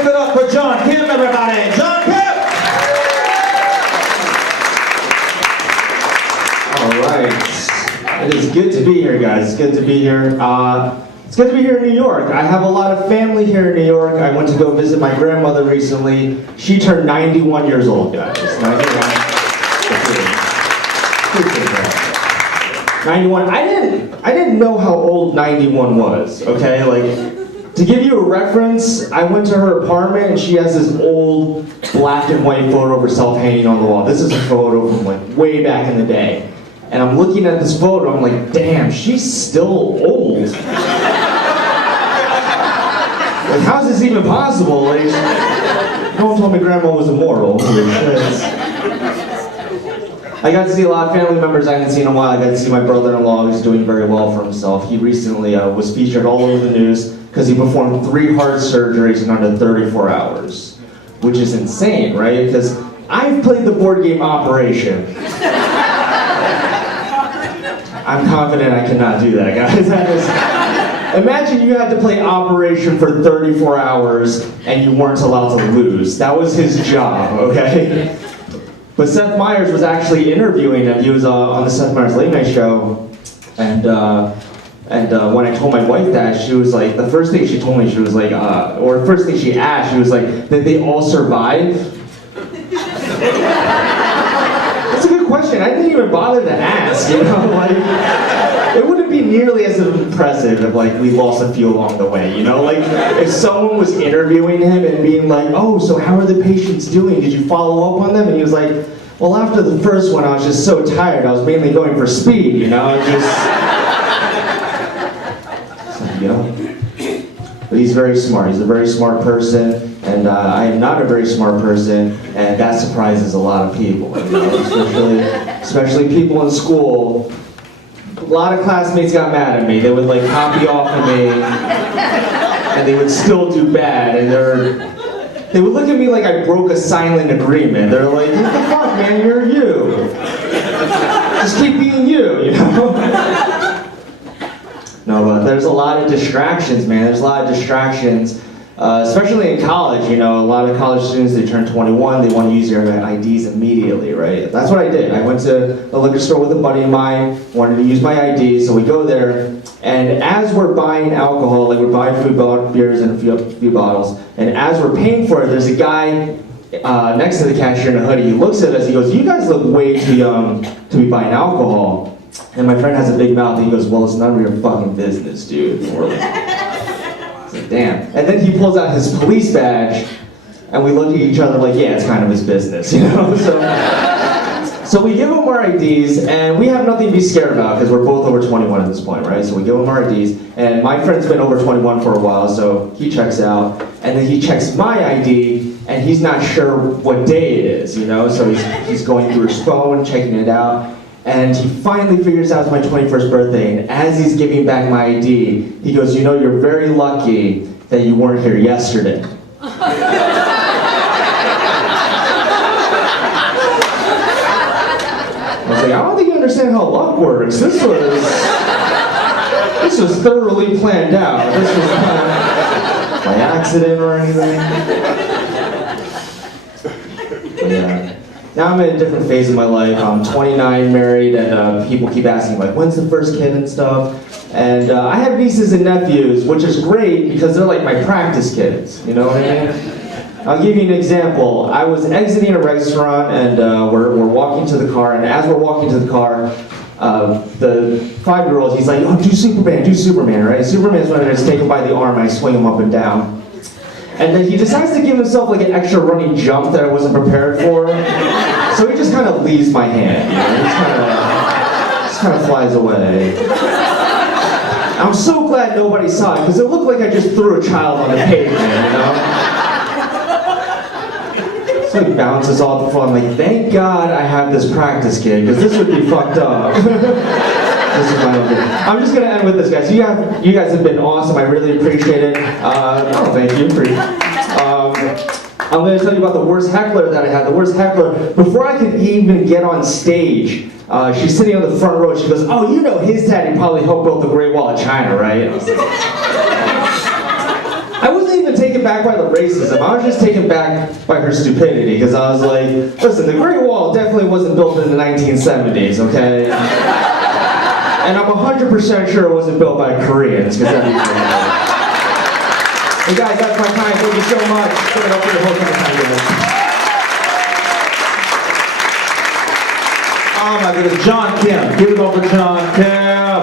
Give it up for John Kim, everybody. John Kim! All right. It is good to be here, guys. It's good to be here. It's good to be here in New York. I have a lot of family here in New York. I went to go visit my grandmother recently. She turned 91 years old, guys. 91. I didn't know how old 91 was, okay? Like, to give you a reference, I went to her apartment and she has this old black and white photo of herself hanging on the wall. This is a photo from like way back in the day. And I'm looking at this photo, I'm like, damn, she's still old. Like, how is this even possible? Like, no one told me grandma was immortal. I got to see a lot of family members I hadn't seen in a while. I got to see my brother-in-law, who's doing very well for himself. He recently was featured all over the news because he performed 3 heart surgeries in under 34 hours, which is insane, right? Because I've played the board game Operation. I'm confident I cannot do that, guys. Imagine you had to play Operation for 34 hours and you weren't allowed to lose. That was his job, okay? But Seth Meyers was actually interviewing him. He was on the Seth Meyers Late Night Show, and when I told my wife that, she was like, the first thing she told me, she was like, or the first thing she asked, she was like, did they all survive? That's a good question. I didn't even bother to ask, you know, like, it wouldn't be nearly as impressive if, like, we lost a few along the way, you know? Like, if someone was interviewing him and being like, oh, so how are the patients doing? Did you follow up on them? And he was like, well, after the first one, I was just so tired. I was mainly going for speed, you know? So, you know? But he's very smart. He's a very smart person, and I am not a very smart person, and that surprises a lot of people, you know? Especially people in school. A lot of classmates got mad at me. They would like copy off of me, and they would still do bad. And they would look at me like I broke a silent agreement. They're like, "What the fuck, man? You're you. Just keep being you, you know." No, but there's a lot of distractions, man. There's a lot of distractions. Especially in college, you know, a lot of college students, they turn 21, they want to use their IDs immediately, right? That's what I did. I went to a liquor store with a buddy of mine, wanted to use my ID, so we go there, and as we're buying alcohol, like we're buying food, beers, and a few bottles, and as we're paying for it, there's a guy next to the cashier in a hoodie. He looks at us, he goes, you guys look way too young to be buying alcohol. And my friend has a big mouth, and he goes, well, it's none of your fucking business, dude. Like, damn. And then he pulls out his police badge, and we look at each other like, yeah, it's kind of his business, you know? So we give him our IDs, and we have nothing to be scared about because we're both over 21 at this point, right? So we give him our IDs, and my friend's been over 21 for a while, so he checks out, and then he checks my ID, and he's not sure what day it is, you know? So he's going through his phone, checking it out, and he finally figures out it's my 21st birthday, and as he's giving back my ID, he goes, you know, you're very lucky that you weren't here yesterday. I was like, I don't think you understand how luck works. This was thoroughly planned out. This was not by accident or anything. But yeah. Now I'm in a different phase of my life. I'm 29, married, and people keep asking, like, when's the first kid and stuff? And I have nieces and nephews, which is great because they're like my practice kids, you know what I mean? I'll give you an example. I was exiting a restaurant, and we're walking to the car, and as we're walking to the car, the 5-year-old, he's like, oh, do Superman, right? Superman's when I just take him by the arm and I swing him up and down. And then he decides to give himself like an extra running jump that I wasn't prepared for. So he just kind of leaves my hand, you know? He just kind of flies away. I'm so glad nobody saw it, because it looked like I just threw a child on the pavement, you know? So he bounces off the floor. I'm like, thank God I have this practice kid, because this would be fucked up. This is my own thing. I'm just going to end with this, guys. You guys have been awesome. I really appreciate it. Thank you. I'm going to tell you about the worst heckler that I had. The worst heckler, before I could even get on stage, she's sitting on the front row. She goes, oh, you know his daddy probably helped build the Great Wall of China, right? I wasn't even taken back by the racism. I was just taken back by her stupidity, because I was like, listen, the Great Wall definitely wasn't built in the 1970s, okay? And I'm 100% sure it wasn't built by Koreans, because that'd be great. Hey guys, that's my time. Thank you so much. Give it up for the whole time, guys. Oh my goodness, John Kim. Give it over to John Kim.